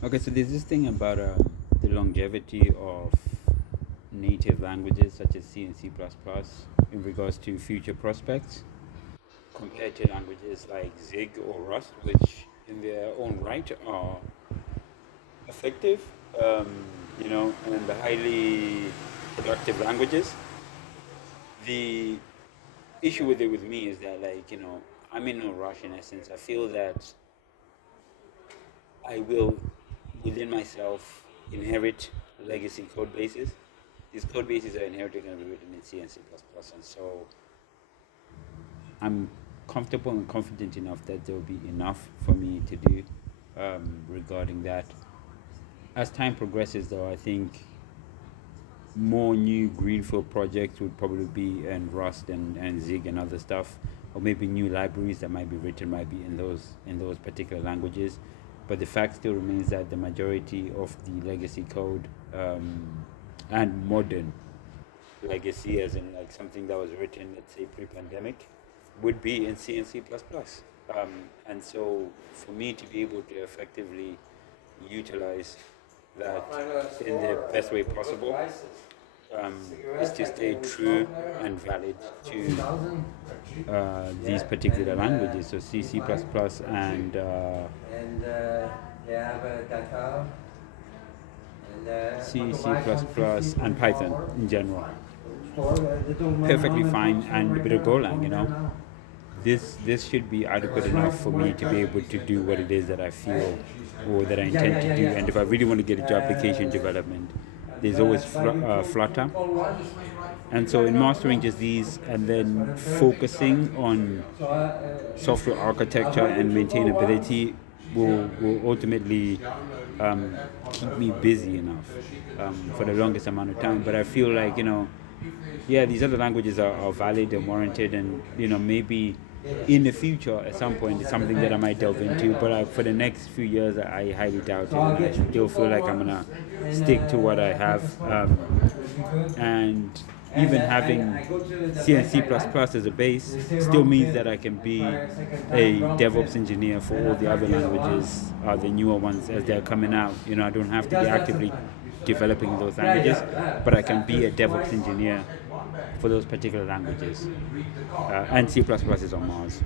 Okay, so there's this thing about the longevity of native languages such as C and C++ in regards to future prospects compared to languages like Zig or Rust, which in their own right are effective, and highly productive languages. The issue with it with me is that, I'm in no rush in essence. I feel that I will, within myself, inherit legacy code bases. These code bases are inherited going to be written in C and C++, and so I'm comfortable and confident enough that there will be enough for me to do regarding that. As time progresses, though, I think more new greenfield projects would probably be in Rust and Zig and other stuff, or maybe new libraries that might be written might be in those particular languages. But the fact still remains that the majority of the legacy code and modern legacy, as in like something that was written, let's say, pre-pandemic, would be in C and C++. And so, for me to be able to effectively utilize that in the best way possible, is to stay true and valid to these particular languages, so C, C++, and C, C++, and Python in general. Perfectly fine, and a bit of Golang. This should be adequate enough for me to be able to do what it is that I feel or that I intend to do. And if I really want to get into application development, there's always Flutter. And so, in mastering just these and then focusing on software architecture and maintainability will ultimately um, keep me busy enough for the longest amount of time. But I feel like, yeah, these other languages are valid and warranted, and maybe in the future at some point it's something that I might delve into. But for the next few years, I highly doubt it, and I still feel like I'm gonna stick to what I have, and even having C and C++ as a base still means that I can be a DevOps engineer for all the other languages, the newer ones as they're coming out. I don't have to be actively developing those languages, but I can be a DevOps engineer for those particular languages. And C++ is on Mars.